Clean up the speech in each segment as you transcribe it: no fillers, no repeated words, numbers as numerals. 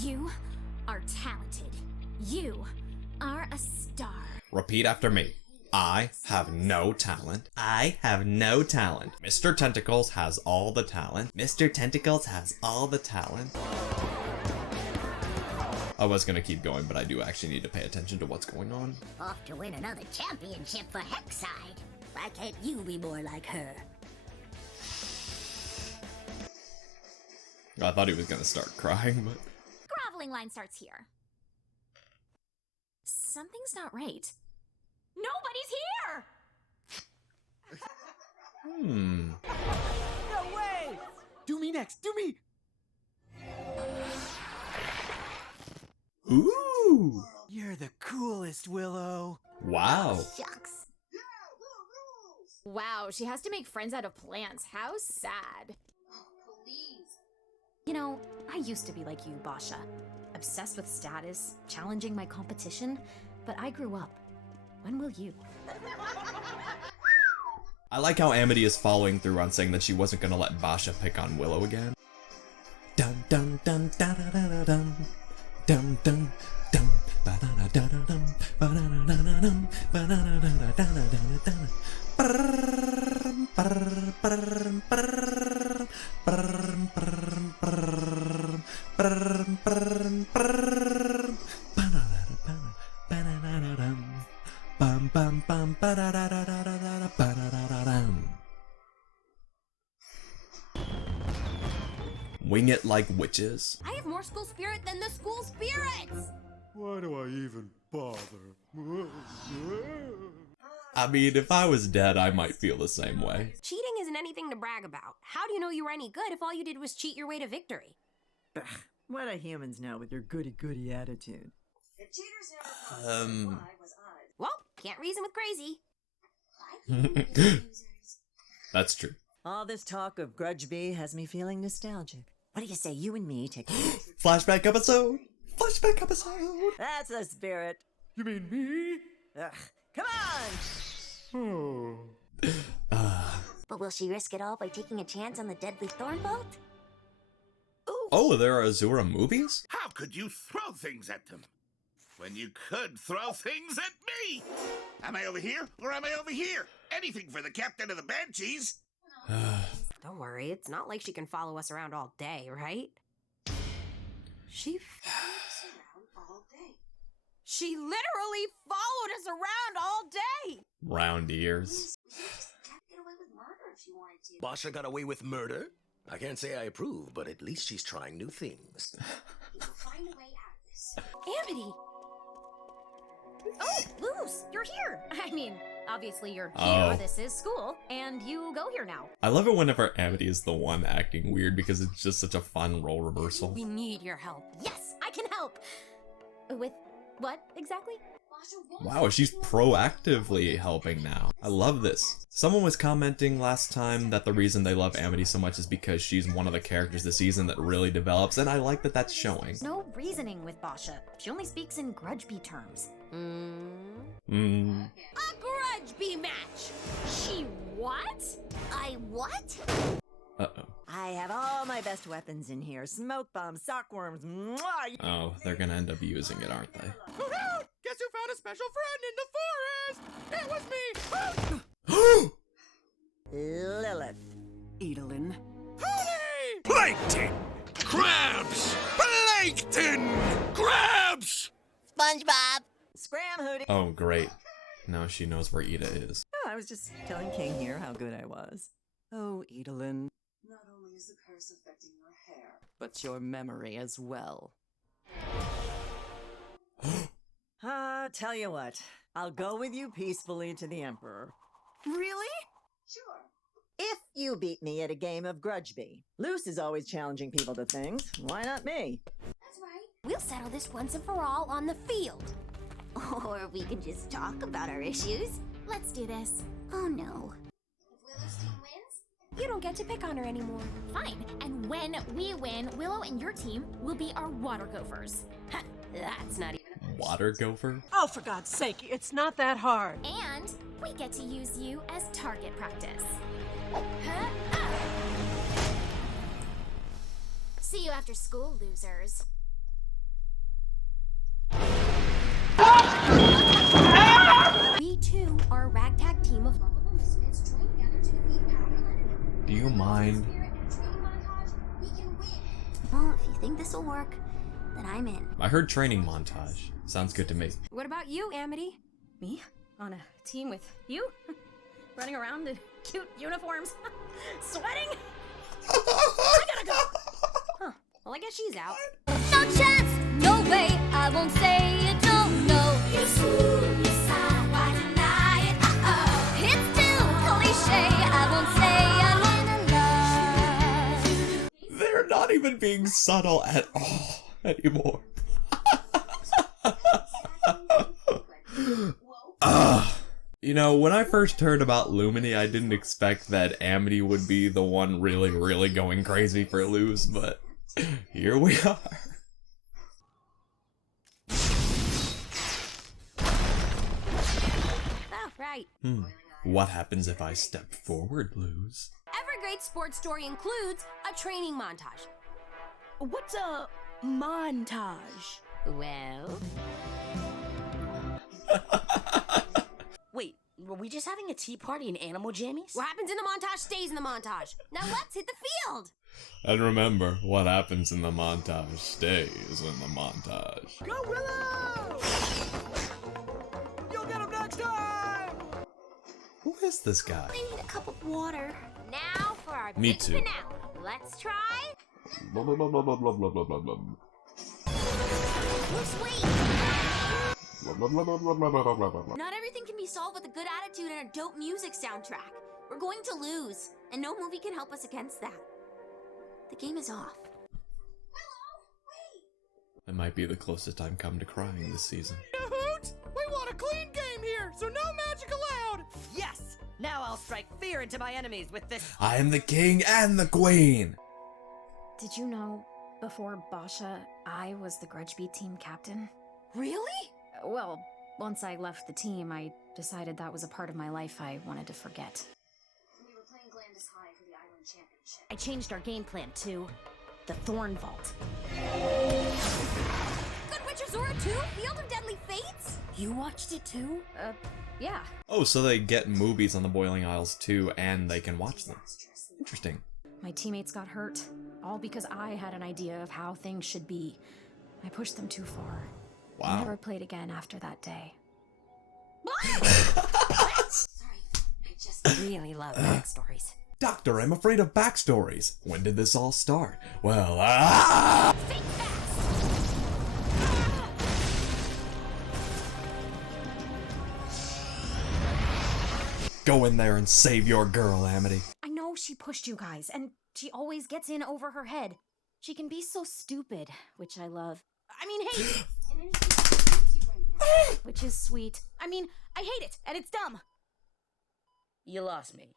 You are talented. You are a star. Repeat after me. I have no talent. I have no talent. Mr. Tentacles has all the talent. Mr. Tentacles has all the talent. I was gonna keep going, but I do actually need to pay attention to what's going on. Off to win another championship for Hexside. Why can't you be more like her? I thought he was gonna start crying, but... Groveling line starts here. Something's not right. Nobody's here! No way! Do me next, do me! Ooh! You're the coolest, Willow. Wow. Shucks. Wow, she has to make friends out of plants. How sad. You know, I used to be like you, Basha. Obsessed with status, challenging my competition, but I grew up. When will you? I like how Amity is following through on saying that she wasn't gonna let Basha pick on Willow again. Dun dun dun da da da da dun. Dun dun dun ba da da da dum ba da da da dum ba da da da da da da da. Wing it like witches. I have more school spirit than the school spirits! Why do I even bother? I mean, if I was dead, I might feel the same way. Cheating isn't anything to brag about. How do you know you were any good if all you did was cheat your way to victory? What do humans know with their goody-goody attitude? If cheaters never thought why was odd. Well, can't reason with crazy. That's true. All this talk of Grudgeby has me feeling nostalgic. What do you say, you and me take Flashback episode! Flashback episode! That's the spirit. You mean me? Ugh, come on! But will she risk it all by taking a chance on the deadly thorn bolt? Oh, there are Azura movies? How could you throw things at them when you could throw things at me? Am I over here or am I over here? Anything for the captain of the Banshees. Don't worry, it's not like she can follow us around all day, right? She literally followed us around all day! Round ears. Get away with murder if she wanted to. Basha got away with murder? I can't say I approve, but at least she's trying new things. You'll find a way out of this. Amity! Oh, Luz, you're here! I mean, obviously you're here, Oh. this is school, and you go here now. I love it whenever Amity is the one acting weird because it's just such a fun role reversal. We need your help. Yes, I can help! With what, exactly? Wow, she's proactively helping now. I love this. Someone was commenting last time that the reason they love Amity so much is because she's one of the characters this season that really develops, and I like that that's showing. No reasoning with Basha. She only speaks in Grudgeby terms. A Grudgeby match! She what? I what? Uh-oh. I have all my best weapons in here. Smoke bombs, sockworms, mwah! Oh, they're gonna end up using it, aren't they? Guess who found a special friend in the forest? It was me! Lilith. Edelin. Plankton! Crabs! Plankton! Crabs! SpongeBob! Scram, Hootie! Oh, great. Now she knows where Ida is. Oh, I was just telling King here how good I was. Oh, Edelin. Not only is the curse affecting your hair, But your memory as well. Tell you what. I'll go with you peacefully to the Emperor. Really? sure. If you beat me at a game of Grudgeby. Luce is always challenging people to things. Why not me? That's right. We'll settle this once and for all on the field. Or we can just talk about our issues. Let's do this. Oh no. If Willow's team wins, You don't get to pick on her anymore. Fine, and when we win, Willow and your team will be our water gophers. Ha, that's not even a Water gopher? Oh, for God's sake, it's not that hard. And we get to use you as target practice. See you after school, losers. Do you mind? Well, if you think this'll work, then I'm in. I heard training montage. Sounds good to me. What about you, Amity? Me? On a team with you? Running around in cute uniforms? Sweating? I gotta go! Huh. Well, I guess she's out. No chance, no way, I won't say you don't know. You fool, you sigh, why deny it? It's still cliche, I won't say I'm in love. They're not even being subtle at all anymore. You know, when I first heard about Lumini, I didn't expect that Amity would be the one really going crazy for Luz, but here we are. Oh, right. What happens if I step forward, Luz? Every great sports story includes a training montage. What's a montage? Well... Wait, were we just having a tea party in Animal Jammies? What happens in the montage stays in the montage. Now let's hit the field! And remember, what happens in the montage stays in the montage. Go Willow! You'll get him next time! Who is this guy? I need a cup of water. Now for our Me big too. finale. Let's try... Sweet! Not everything can be solved with a good attitude and a dope music soundtrack. We're going to lose, and no movie can help us against that. The game is off. That might be the closest I've come to crying this season. Hoot! We want a clean game here, so no magic allowed! Yes! Now I'll strike fear into my enemies with this. I am the king and the queen! Did you know, before Basha, I was the Grudge Bee team captain? Really? Well, once I left the team, I decided that was a part of my life I wanted to forget. We were playing Glandis High for the Island Championship. I changed our game plan to the Thorn Vault. Good Witcher Zora 2? Field of Deadly Fates? You watched it too? Yeah. Oh, so they get movies on the Boiling Isles too, and they can watch them. Interesting. My teammates got hurt, all because I had an idea of how things should be. I pushed them too far. I Wow. never played again after that day. Really love backstories. Doctor, I'm afraid of backstories. When did this all start? Well, Think fast! Go in there and save your girl, Amity. I know she pushed you guys, and she always gets in over her head. She can be so stupid, which I love. I mean, hate! Which is sweet. I mean, I hate it, and it's dumb. You lost me.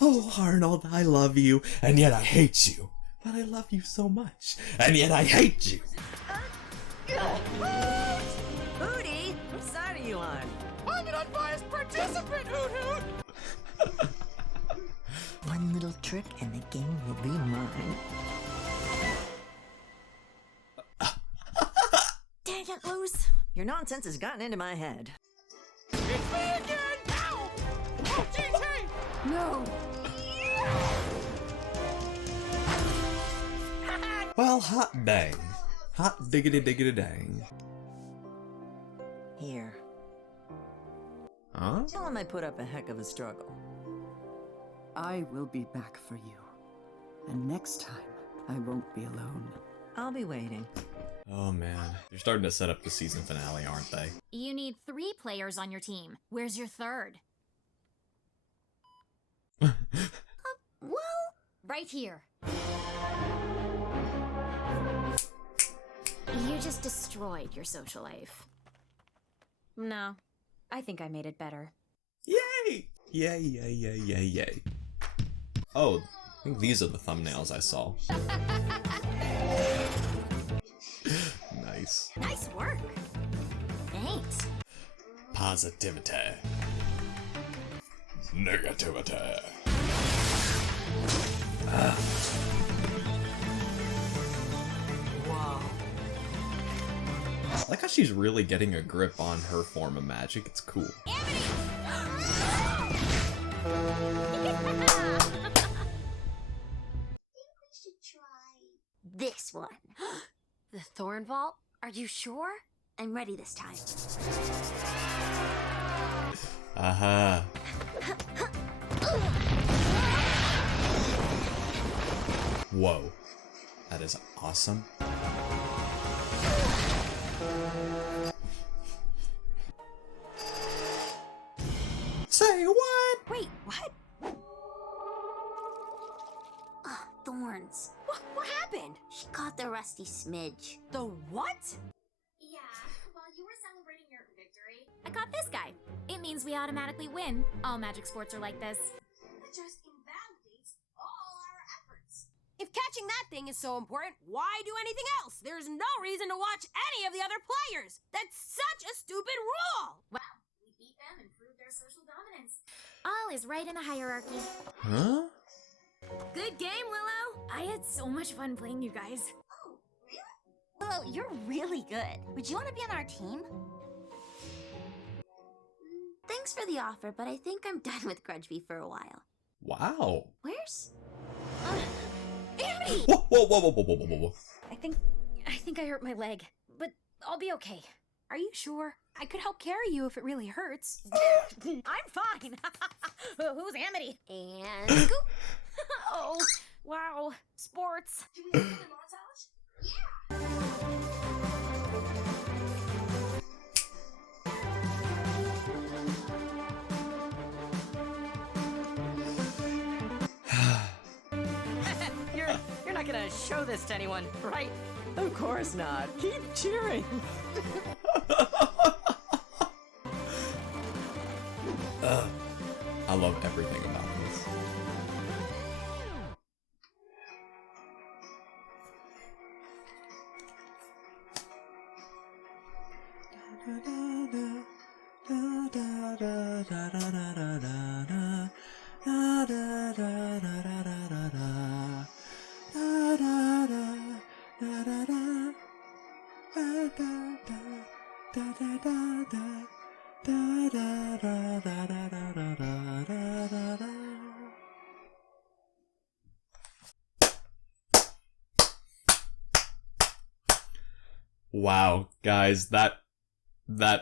Oh, Arnold, I love you, and yet I hate you. But I love you so much, and yet I hate you. Hootie! What side are you on? I'm an unbiased participant, Hoot Hoot! One little trick and the game will be mine. Dang it, Luz. Your nonsense has gotten into my head. It's me again! Ow! Oh, GT! No! Well, hot dang. Hot diggity dang. Here. Huh? Tell him I put up a heck of a struggle. I will be back for you. And next time, I won't be alone. I'll be waiting. Oh man, they're starting to set up the season finale, aren't they? You need 3 players on your team. Where's your third? Well, Right here. You just destroyed your social life. No, I think I made it better. Yay! Yay. Oh, I think these are the thumbnails I saw. Nice. Nice work. Thanks. Positivity. Negativity. Whoa. I like how she's really getting a grip on her form of magic. It's cool. this one. The Thorn Vault? Are you sure? I'm ready this time. Aha. Whoa. That is awesome. Say what? Wait, what? Thorns. What happened? She caught the rusty smidge. The what? Yeah, while you were celebrating your victory, I got this guy. It means we automatically win. All magic sports are like this. it just invalidates all our efforts. If catching that thing is so important, why do anything else? There's no reason to watch any of the other players. That's such a stupid rule. Well, we beat them and proved our social dominance. All is right in the hierarchy. Huh? Good game, Willow. I had so much fun playing you guys. Oh, really? Willow, you're really good. Would you want to be on our team? Thanks for the offer, but I think I'm done with Grudgeby for a while. Wow. Where's... Amity! Whoa, whoa, whoa, whoa, whoa, whoa, whoa, whoa. I think I hurt my leg, but I'll be okay. Are you sure? I could help carry you if it really hurts. I'm fine. Who's Amity? And scoop! Oh, wow. Sports. Do we have another montage? You're not gonna show this to anyone, right? Of course not. Keep cheering. I love everything about this. Wow, guys, that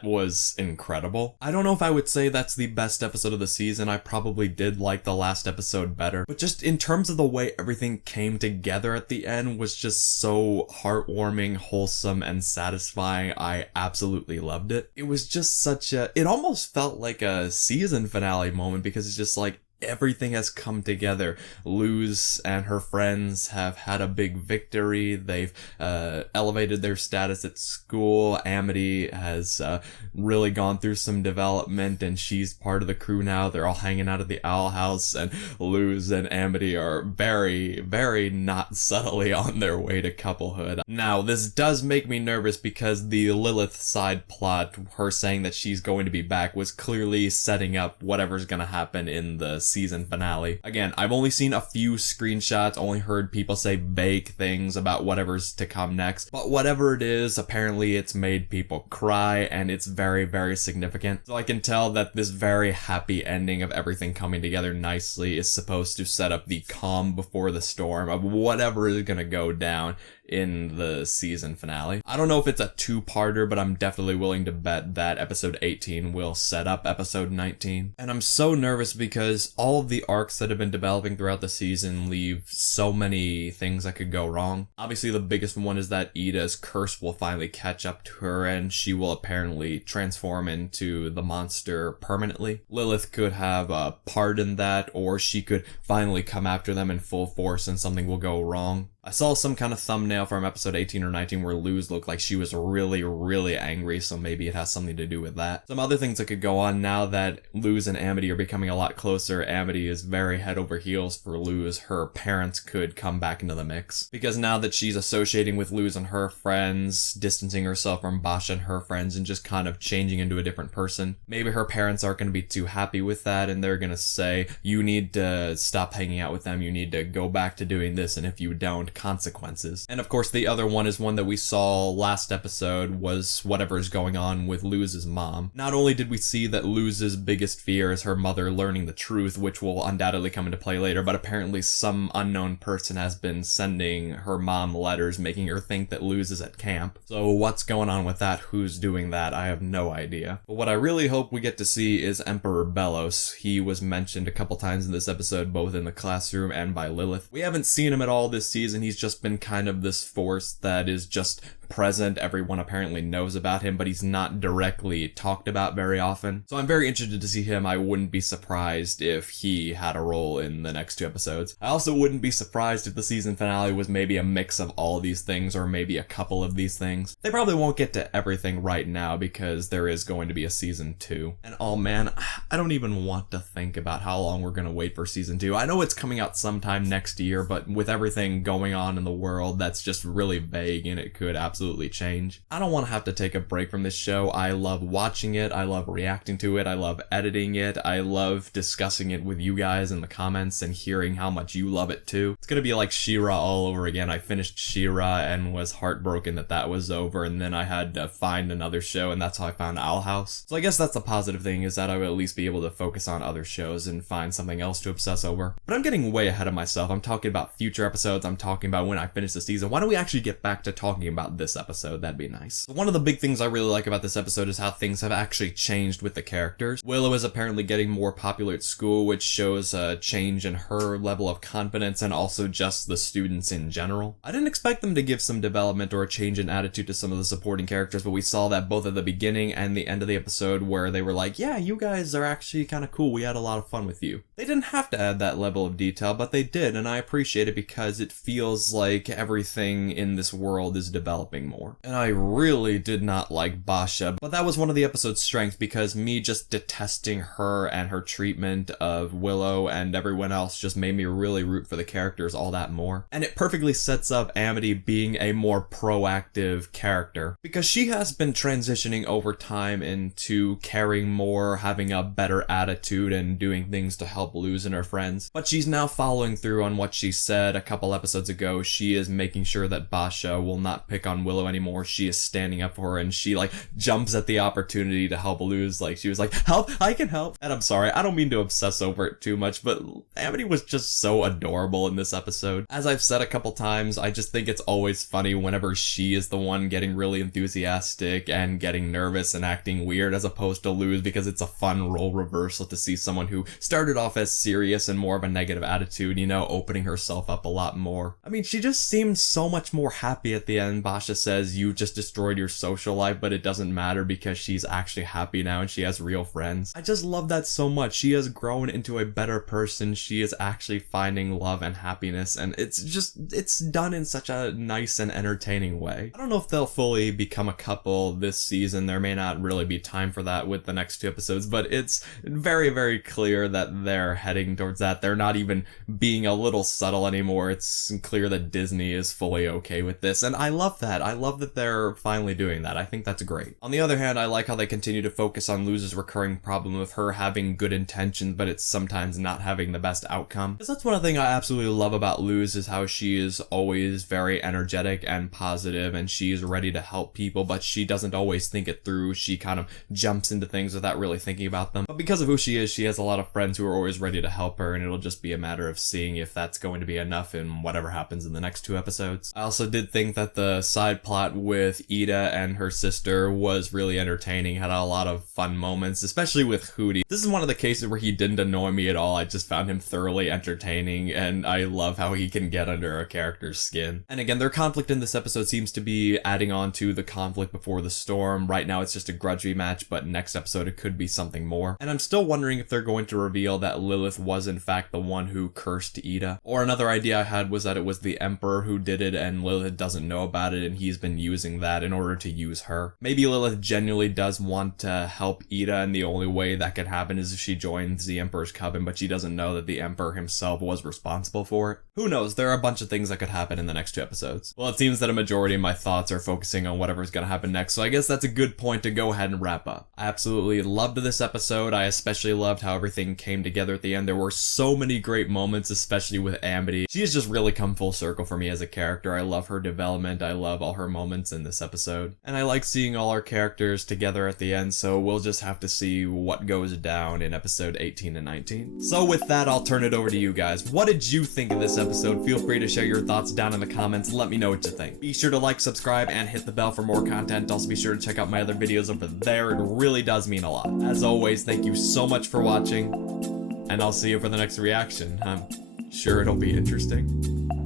was incredible. I don't know if I would say that's the best episode of the season. I probably did like the last episode better. But just in terms of the way everything came together at the end was just so heartwarming, wholesome, and satisfying. I absolutely loved it. It was just such a... It almost felt like a season finale moment because it's just like everything has come together. Luz and her friends have had a big victory. They've elevated their status at school. Amity has really gone through some development and she's part of the crew now. They're all hanging out at the Owl House, and Luz and Amity are very, very not subtly on their way to couplehood. Now, this does make me nervous because the Lilith side plot, her saying that she's going to be back, was clearly setting up whatever's gonna happen in the season finale. Again, I've only seen a few screenshots, only heard people say vague things about whatever's to come next, but whatever it is, apparently it's made people cry, and it's very, very significant. So I can tell that this very happy ending of everything coming together nicely is supposed to set up the calm before the storm of whatever is gonna go down in the season finale. I don't know if it's a two-parter, but I'm definitely willing to bet that episode 18 will set up episode 19. And I'm so nervous because all of the arcs that have been developing throughout the season leave so many things that could go wrong. Obviously, the biggest one is that Ida's curse will finally catch up to her and she will apparently transform into the monster permanently. Lilith could have a part in that, or she could finally come after them in full force and something will go wrong. I saw some kind of thumbnail from episode 18 or 19 where Luz looked like she was really, really angry, so maybe it has something to do with that. Some other things that could go on now that Luz and Amity are becoming a lot closer. Amity is very head over heels for Luz. Her parents could come back into the mix. Because now that she's associating with Luz and her friends, distancing herself from Basha and her friends, and just kind of changing into a different person, maybe her parents aren't going to be too happy with that, and they're going to say, you need to stop hanging out with them, you need to go back to doing this, and if you don't, consequences. And of course, the other one is one that we saw last episode, was whatever is going on with Luz's mom. Not only did we see that Luz's biggest fear is her mother learning the truth, which will undoubtedly come into play later, but apparently some unknown person has been sending her mom letters making her think that Luz is at camp. So what's going on with that? Who's doing that? I have no idea. But what I really hope we get to see is Emperor Belos. He was mentioned a couple times in this episode, both in the classroom and by Lilith. We haven't seen him at all this season. He's just been kind of this force that is just present. Everyone apparently knows about him, but he's not directly talked about very often. So I'm very interested to see him. I wouldn't be surprised if he had a role in the next 2 episodes. I also wouldn't be surprised if the season finale was maybe a mix of all these things, or maybe a couple of these things. They probably won't get to everything right now because there is going to be a season 2. And oh man, I don't even want to think about how long we're gonna wait for season 2. I know it's coming out sometime next year, but with everything going on in the world, that's just really vague and it could absolutely change. I don't want to have to take a break from this show. I love watching it. I love reacting to it. I love editing it. I love discussing it with you guys in the comments and hearing how much you love it too. It's gonna be like She-Ra all over again. I finished She-Ra and was heartbroken that that was over, and then I had to find another show, and that's how I found Owl House. So I guess that's the positive thing, is that I will at least be able to focus on other shows and find something else to obsess over. But I'm getting way ahead of myself. I'm talking about future episodes. I'm talking about when I finish the season. Why don't we actually get back to talking about this episode? That'd be nice. One of the big things I really like about this episode is how things have actually changed with the characters. Willow is apparently getting more popular at school, which shows a change in her level of confidence and also just the students in general. I didn't expect them to give some development or a change in attitude to some of the supporting characters, but we saw that both at the beginning and the end of the episode, where they were like, yeah, you guys are actually kind of cool. We had a lot of fun with you. They didn't have to add that level of detail, but they did, and I appreciate it because it feels like everything in this world is developing more. And I really did not like Basha, but that was one of the episode's strengths, because me just detesting her and her treatment of Willow and everyone else just made me really root for the characters all that more. And it perfectly sets up Amity being a more proactive character, because she has been transitioning over time into caring more, having a better attitude, and doing things to help Luz and her friends. But she's now following through on what she said a couple episodes ago. She is making sure that Basha will not pick on Willow anymore. She is standing up for her, and she like jumps at the opportunity to help Luz. Like, she was like, help, I can help. And I'm sorry, I don't mean to obsess over it too much, but Amity was just so adorable in this episode. As I've said a couple times, I just think it's always funny whenever she is the one getting really enthusiastic and getting nervous and acting weird, as opposed to Luz, because it's a fun role reversal to see someone who started off as serious and more of a negative attitude, you know, opening herself up a lot more. I mean, she just seems so much more happy at the end. Basha says, you just destroyed your social life, but it doesn't matter because she's actually happy now and she has real friends. I just love that so much. She has grown into a better person. She is actually finding love and happiness, and it's done in such a nice and entertaining way. I don't know if they'll fully become a couple this season. There may not really be time for that with the next 2 episodes, but it's very, very clear that they're heading towards that. They're not even being a little subtle anymore. It's clear that Disney is fully okay with this, and I love that. I love that they're finally doing that. I think that's great. On the other hand, I like how they continue to focus on Luz's recurring problem of her having good intentions, but it's sometimes not having the best outcome. Because that's one thing I absolutely love about Luz, is how she is always very energetic and positive, and she's ready to help people, but she doesn't always think it through. She kind of jumps into things without really thinking about them. But because of who she is, she has a lot of friends who are always ready to help her, and it'll just be a matter of seeing if that's going to be enough in whatever happens in the next 2 episodes. I also did think that the side plot with Ida and her sister was really entertaining, had a lot of fun moments, especially with Hootie. This is one of the cases where he didn't annoy me at all. I just found him thoroughly entertaining, and I love how he can get under a character's skin. And again, their conflict in this episode seems to be adding on to the conflict before the storm. Right now it's just a grudge rematch, but next episode it could be something more. And I'm still wondering if they're going to reveal that Lilith was in fact the one who cursed Ida. Or another idea I had was that it was the Emperor who did it and Lilith doesn't know about it, and he's been using that in order to use her. Maybe Lilith genuinely does want to help Ida, and the only way that could happen is if she joins the Emperor's Coven, but she doesn't know that the Emperor himself was responsible for it. Who knows? There are a bunch of things that could happen in the next 2 episodes. Well, it seems that a majority of my thoughts are focusing on whatever's gonna happen next, so I guess that's a good point to go ahead and wrap up. I absolutely loved this episode. I especially loved how everything came together at the end. There were so many great moments, especially with Amity. She has just really come full circle for me as a character. I love her development. I love all her moments in this episode. And I like seeing all our characters together at the end, so we'll just have to see what goes down in episode 18 and 19. So with that, I'll turn it over to you guys. What did you think of this episode? Feel free to share your thoughts down in the comments. Let me know what you think. Be sure to like, subscribe, and hit the bell for more content. Also be sure to check out my other videos over there. It really does mean a lot. As always, thank you so much for watching, and I'll see you for the next reaction. I'm sure it'll be interesting.